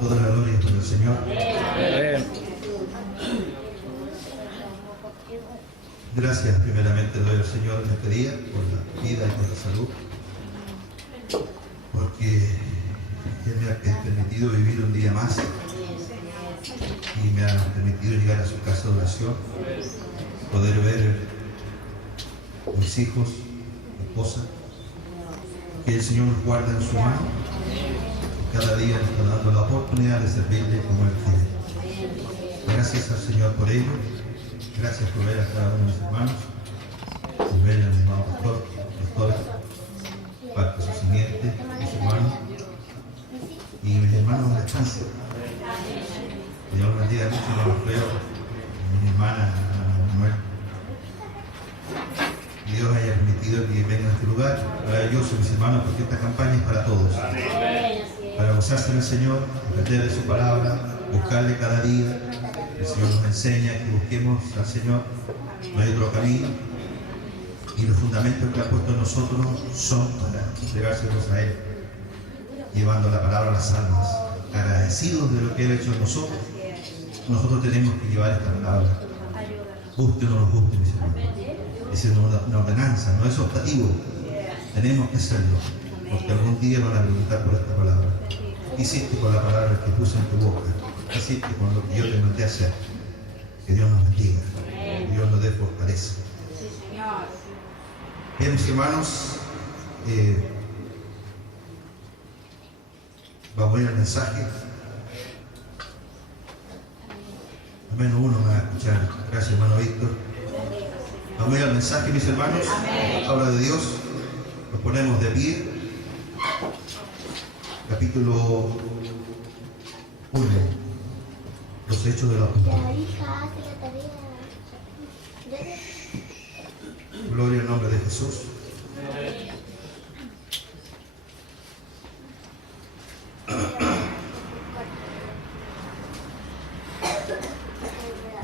Toda la gloria es para el Señor. Gracias primeramente doy al Señor en este día por la vida y por la salud, porque Él me ha permitido vivir un día más y me ha permitido llegar a su casa de oración, poder ver a mis hijos, mi esposa, que el Señor nos guarda en su mano. Cada día nos está dando la oportunidad de servirle como Él quiere. Gracias al Señor por ello. Gracias por ver a cada uno de mis hermanos, por ver a mi hermano pastor, pastora, parte de su simiente, mis hermanos y mis hermanos de descanso. Dios bendiga mucho a los creo, a mi hermana Manuel. Dios haya permitido que venga a este lugar, maravilloso, mis hermanos, porque esta campaña es para todos. Para gozarse en el Señor, aprender de su palabra, buscarle cada día. El Señor nos enseña que busquemos al Señor, no hay otro camino. Y los fundamentos que ha puesto en nosotros son para entregárselos a Él, llevando la palabra a las almas. Agradecidos de lo que Él ha hecho en nosotros, nosotros tenemos que llevar esta palabra. Guste o no nos guste, mis hermanos. Es una ordenanza, no es optativo. Tenemos que hacerlo, porque algún día van a preguntar por esta palabra. ¿Qué hiciste con la palabra que puse en tu boca? ¿Qué hiciste con lo que yo te mandé a hacer? Que Dios nos bendiga, que Dios nos dé fortaleza. Bien, mis hermanos, vamos a ir al mensaje. Al menos uno me va a escuchar. Gracias, hermano Víctor. Vamos a ir al mensaje, mis hermanos. Palabra de Dios. Nos ponemos de pie. Capítulo 1. Los hechos de los apóstoles. Gloria al nombre de Jesús.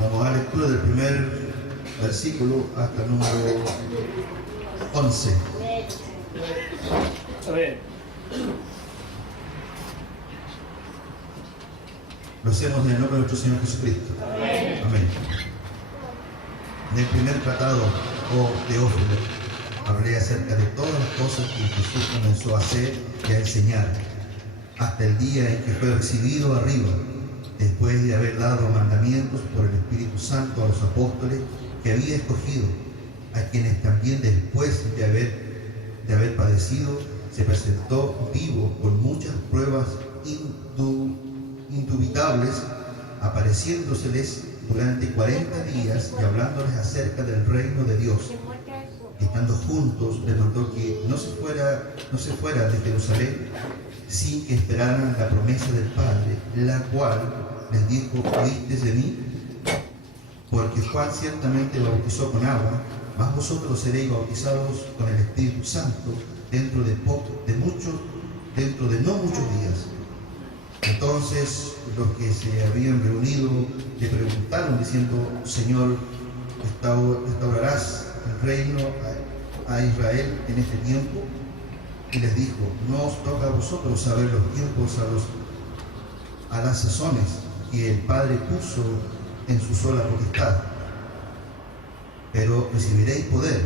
Vamos a la lectura del primer versículo hasta el número 11. Lo hacemos en el nombre de nuestro Señor Jesucristo. Amén. En el primer tratado, oh Teófilo, hablé acerca de todas las cosas que Jesús comenzó a hacer y a enseñar, hasta el día en que fue recibido arriba, después de haber dado mandamientos por el Espíritu Santo a los apóstoles que había escogido, a quienes también después de haber padecido, se presentó vivo con muchas pruebas indubitables, apareciéndoseles durante 40 días y hablándoles acerca del reino de Dios. Estando juntos, les mandó que no se fuera de Jerusalén sin que esperaran la promesa del Padre, la cual les dijo: ¿oíste de mí? Porque Juan ciertamente bautizó con agua, mas vosotros seréis bautizados con el Espíritu Santo dentro de no muchos días. Entonces los que se habían reunido le preguntaron diciendo: Señor, ¿restaurarás el reino a Israel en este tiempo? Y les dijo: no os toca a vosotros saber los tiempos a las sazones que el Padre puso en su sola potestad, pero recibiréis poder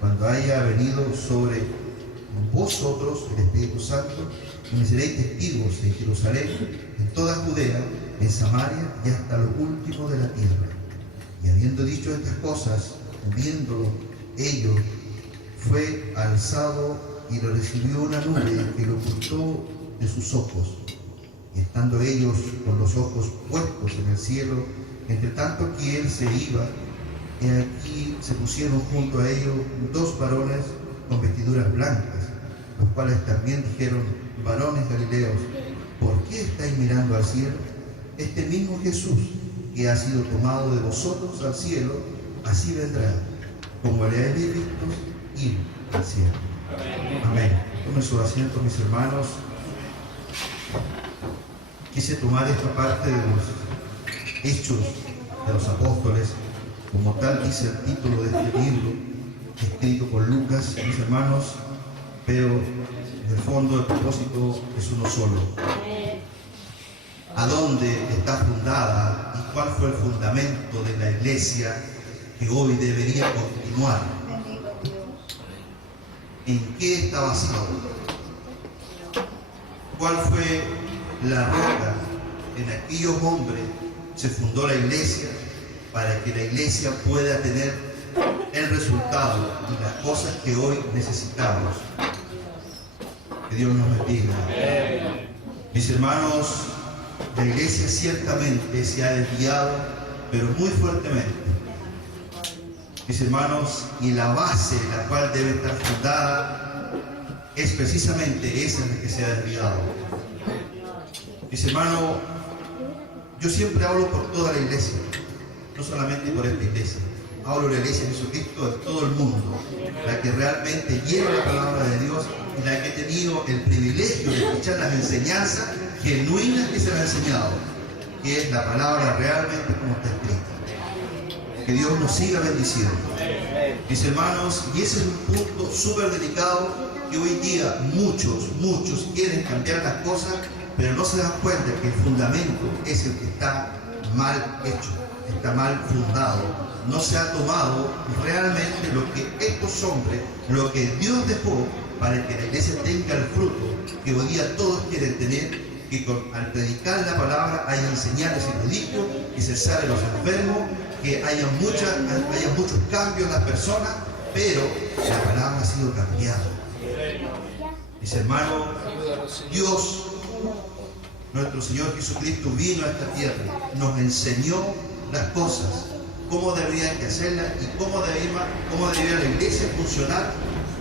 cuando haya venido sobre vosotros el Espíritu Santo, y me seréis testigos en Jerusalén, en toda Judea, en Samaria y hasta lo último de la tierra. Y habiendo dicho estas cosas, viéndolo ellos, fue alzado y lo recibió una nube que lo ocultó de sus ojos. Y estando ellos con los ojos puestos en el cielo, entre tanto que él se iba, y aquí se pusieron junto a ellos dos varones con vestiduras blancas, los cuales también dijeron: varones galileos, ¿por qué estáis mirando al cielo? Este mismo Jesús que ha sido tomado de vosotros al cielo, así vendrá, como le habéis visto ir al cielo. Amén. Tomen su asiento, mis hermanos. Quise tomar esta parte de los hechos de los apóstoles, como tal dice el título de este libro, escrito por Lucas, mis hermanos, pero en el fondo el propósito es uno solo. a dónde está fundada y cuál fue el fundamento de la iglesia que hoy debería continuar. ¿En qué está basado? ¿Cuál fue la roca? En aquellos hombres se fundó la iglesia para que la iglesia pueda tener el resultado y las cosas que hoy necesitamos. Que Dios nos bendiga. Mis hermanos, la iglesia ciertamente se ha desviado, pero muy fuertemente. Mis hermanos, y la base en la cual debe estar fundada es precisamente esa en la que se ha desviado. Mis hermanos, yo siempre hablo por toda la iglesia, no solamente por esta iglesia. Hablo de la iglesia de Jesucristo de todo el mundo, la que realmente lleva la palabra de Dios y la que ha tenido el privilegio de escuchar las enseñanzas genuinas que se le han enseñado, que es la palabra realmente como está escrita. Que Dios nos siga bendiciendo. Mis hermanos, y ese es un punto súper delicado que hoy día muchos quieren cambiar las cosas, pero no se dan cuenta que el fundamento es el que está mal hecho, está mal fundado. No se ha tomado realmente lo que estos hombres, lo que Dios dejó para que la iglesia tenga el fruto que hoy día todos quieren tener, que al predicar la palabra haya señales y prodigios, que se salen los enfermos, que haya muchos cambios en las personas, pero la palabra ha sido cambiada. Mis hermanos, Dios, nuestro Señor Jesucristo, vino a esta tierra, nos enseñó las cosas, cómo deberían que hacerlas y cómo debería la iglesia funcionar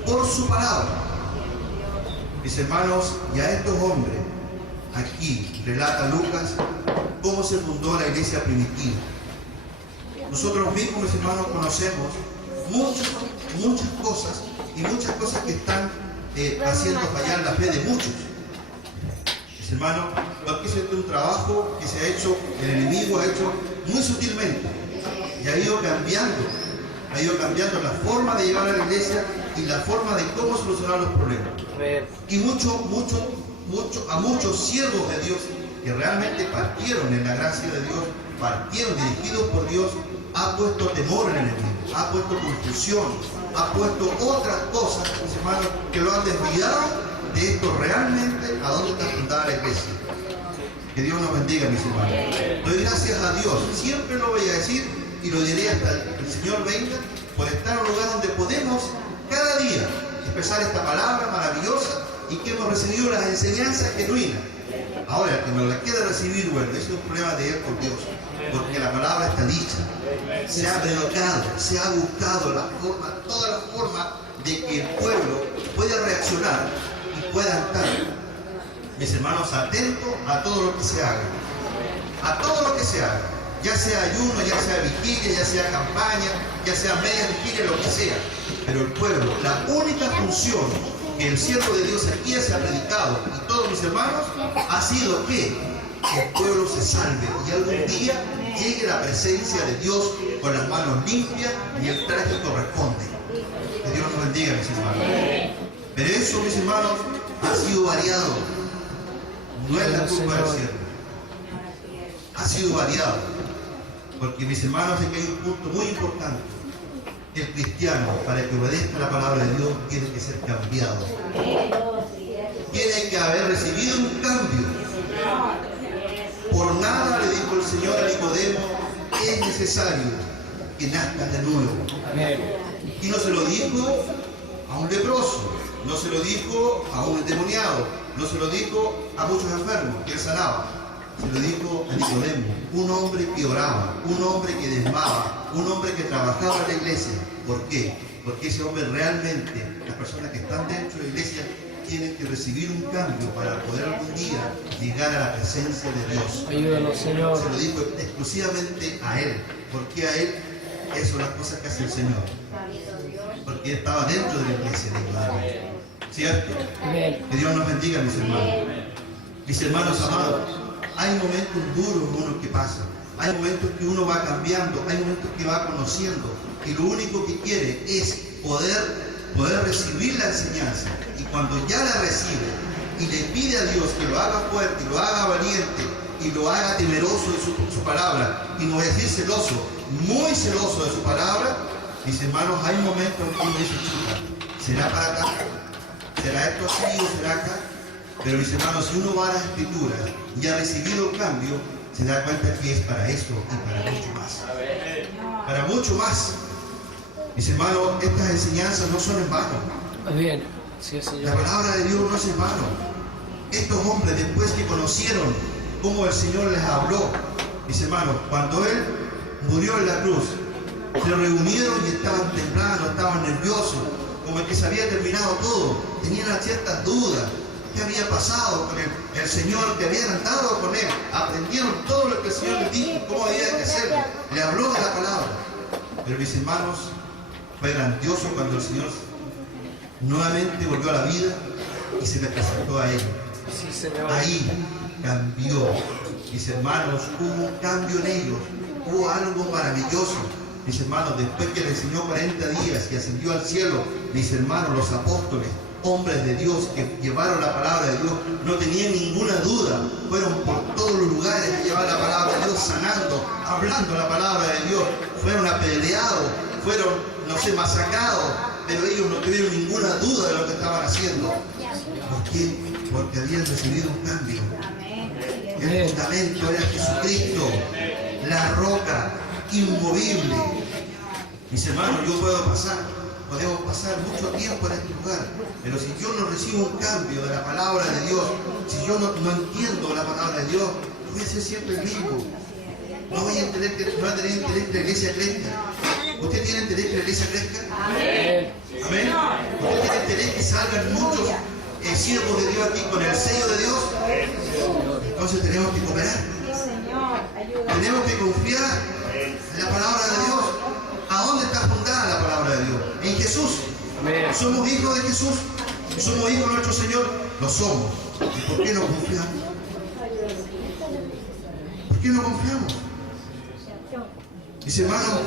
por su palabra. Mis hermanos, y a estos hombres, aquí relata Lucas cómo se fundó la iglesia primitiva. Nosotros mismos, mis hermanos, conocemos muchas cosas y muchas cosas que están haciendo fallar la fe de muchos. Mis hermanos, aquí se hace un trabajo que se ha hecho, el enemigo ha hecho muy sutilmente y ha ido cambiando la forma de llevar a la iglesia y la forma de cómo solucionar los problemas. Y a muchos siervos de Dios que realmente partieron en la gracia de Dios, partieron dirigidos por Dios, ha puesto temor en el enemigo, ha puesto confusión, ha puesto otras cosas, mis hermanos, que lo han desviado de esto realmente a dónde está fundada la iglesia. Que Dios nos bendiga, mis hermanos. Doy gracias a Dios, siempre lo voy a decir y lo diré hasta que el Señor venga, por estar en un lugar donde podemos cada día expresar esta palabra maravillosa y que hemos recibido las enseñanzas genuinas. Ahora, el que nos la quiera recibir, bueno, eso es un problema de él con Dios, porque la palabra está dicha. Se ha predicado, se ha buscado toda la forma de que el pueblo pueda reaccionar y pueda estar, mis hermanos, atentos a todo lo que se haga. A todo lo que se haga, ya sea ayuno, ya sea vigilia, ya sea campaña, ya sea media vigilia, lo que sea. Pero el pueblo, la única función que el siervo de Dios aquí se ha predicado, y todos mis hermanos, ha sido que el pueblo se salve y algún día llegue la presencia de Dios con las manos limpias y el traje corresponde. Que Dios nos bendiga, mis hermanos. Pero eso, mis hermanos, ha sido variado. No es la culpa del siervo. Ha sido variado. Porque, mis hermanos, aquí hay un punto muy importante. El cristiano, para que obedezca la palabra de Dios, tiene que ser cambiado. Tiene que haber recibido un cambio. Por nada, le dijo el Señor a Nicodemo, es necesario que nazcas de nuevo. Y no se lo dijo a un leproso, no se lo dijo a un endemoniado, no se lo dijo a muchos enfermos que él sanaba. Se lo dijo a Nicodemo, un hombre que oraba, un hombre que desmaba, un hombre que trabajaba en la iglesia. ¿Por qué? Porque ese hombre realmente, las personas que están dentro de la iglesia, tienen que recibir un cambio para poder algún día llegar a la presencia de Dios. Ayúdanos, Señor. Se lo dijo exclusivamente a él. ¿Por qué a él? Esas son las cosas que hace el Señor. Porque él estaba dentro de la iglesia de Nicodemo. ¿Cierto? Que Dios nos bendiga, mis hermanos. Mis hermanos amados, hay momentos duros uno que pasan, hay momentos que uno va cambiando, hay momentos que va conociendo y lo único que quiere es poder recibir la enseñanza, y cuando ya la recibe y le pide a Dios que lo haga fuerte, lo haga valiente y lo haga temeroso de su palabra, y no voy a decir celoso, muy celoso de su palabra, mis hermanos, hay momentos en que uno dice, chuta, ¿será para acá? ¿Será esto así o será acá? Pero mis hermanos, si uno va a las Escrituras y ha recibido el cambio, se da cuenta que es para esto y para mucho más. Para mucho más. Mis hermanos, estas enseñanzas no son en vano. Bien. Sí, Señor. La palabra de Dios no es en vano. Estos hombres, después que conocieron cómo el Señor les habló, mis hermanos, cuando Él murió en la cruz, se reunieron y estaban temblando, estaban nerviosos, como que se había terminado todo. Tenían ciertas dudas. ¿Qué había pasado con el Señor? Que habían andado con Él. Aprendieron todo lo que el Señor les dijo, cómo había que hacerlo. Le habló de la palabra. Pero mis hermanos, fue grandioso cuando el Señor nuevamente volvió a la vida y se le presentó a ellos. Sí, Señor. Ahí cambió. Mis hermanos, hubo un cambio en ellos. Hubo algo maravilloso. Mis hermanos, después que le enseñó 40 días y ascendió al cielo, mis hermanos, los apóstoles, hombres de Dios que llevaron la palabra de Dios, no tenían ninguna duda. Fueron por todos los lugares que llevaban la palabra de Dios, sanando, hablando la palabra de Dios. Fueron apedreados, fueron, no sé, masacrados, pero ellos no tuvieron ninguna duda de lo que estaban haciendo. ¿Por qué? Porque habían recibido un cambio. El fundamento era Jesucristo, la roca inmovible. Mis hermanos, podemos pasar mucho tiempo en este lugar, pero si yo no recibo un cambio de la palabra de Dios, si yo no entiendo la palabra de Dios, voy a ser siempre el mismo. No voy a tener interés que la iglesia crezca. ¿Usted tiene interés que la iglesia crezca? Amén. Amén. ¿Usted tiene interés que salgan muchos siervos de Dios aquí con el sello de Dios? Entonces tenemos que cooperar. Tenemos que confiar en la palabra de Dios. ¿A dónde está fundada la palabra de Dios? En Jesús. Amén. ¿Somos hijos de Jesús? ¿Somos hijos de nuestro Señor? Lo somos. ¿Y por qué no confiamos? ¿Por qué no confiamos? Mis hermanos,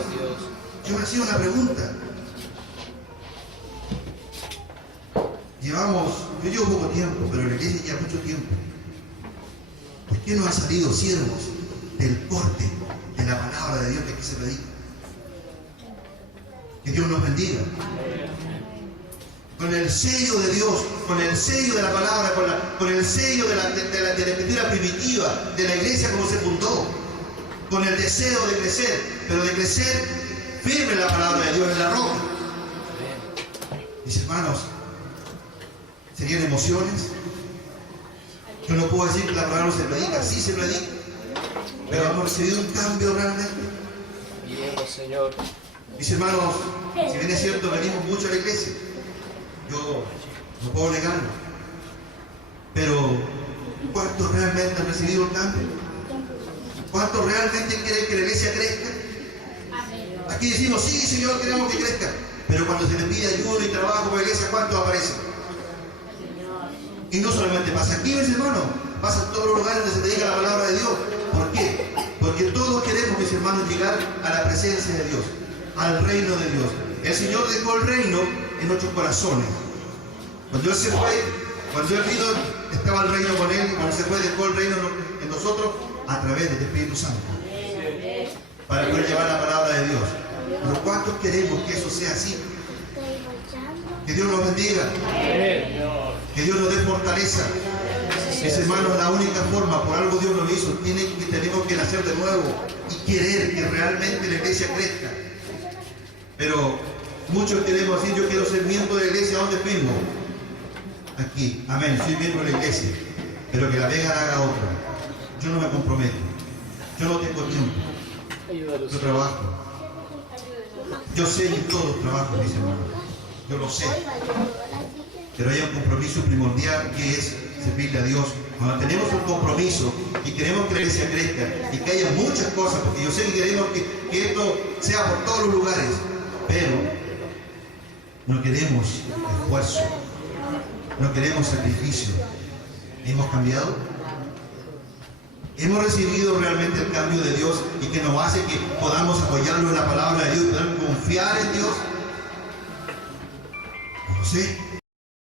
yo me hacía una pregunta. Yo llevo poco tiempo, pero en la iglesia lleva mucho tiempo. ¿Por qué no han salido siervos del corte de la palabra de Dios que aquí se predica? Que Dios nos bendiga. Con el sello de Dios, con el sello de la palabra, con el sello de la escritura primitiva, de la iglesia como se fundó, con el deseo de crecer, pero de crecer firme en la palabra de Dios, en la roca. Mis hermanos, ¿serían emociones? Yo no puedo decir que la palabra no se predica, sí se predica, pero hemos recibido un cambio realmente. Bien, Señor. Mis hermanos, si bien es cierto, venimos mucho a la iglesia, yo no puedo negarlo, pero ¿cuántos realmente han recibido el cambio? ¿Cuántos realmente quieren que la iglesia crezca? Aquí decimos, sí, Señor, queremos que crezca, pero cuando se les pide ayuda y trabajo para la iglesia, ¿cuántos aparecen? Y no solamente pasa aquí, mis hermanos, pasa en todos los lugares donde se predica la palabra de Dios. ¿Por qué? Porque todos queremos, mis hermanos, llegar a la presencia de Dios, al reino de Dios. El Señor dejó el reino en nuestros corazones. Cuando Él se fue, cuando Él vino, estaba el reino con Él, y cuando se fue, dejó el reino en nosotros a través del Espíritu Santo, para poder llevar la palabra de Dios. Pero ¿cuántos queremos que eso sea así? Que Dios nos bendiga. Que Dios nos dé fortaleza. Mis hermanos, la única forma, por algo Dios lo hizo, tenemos que nacer de nuevo y querer que realmente la iglesia crezca. Pero muchos queremos decir, yo quiero ser miembro de la iglesia. ¿Dónde firmo? Aquí. Amén, soy miembro de la iglesia. Pero que la Vega la haga otra. Yo no me comprometo. Yo no tengo tiempo. Yo trabajo. Yo sé en todos trabajos, mis hermanos. Yo lo sé. Pero hay un compromiso primordial que es servirle a Dios. Cuando tenemos un compromiso y queremos que la iglesia crezca y que haya muchas cosas, porque yo sé que queremos que esto sea por todos los lugares, pero no queremos esfuerzo, no queremos sacrificio. ¿Hemos cambiado? ¿Hemos recibido realmente el cambio de Dios y que nos hace que podamos apoyarnos en la palabra de Dios y poder confiar en Dios? No lo sé.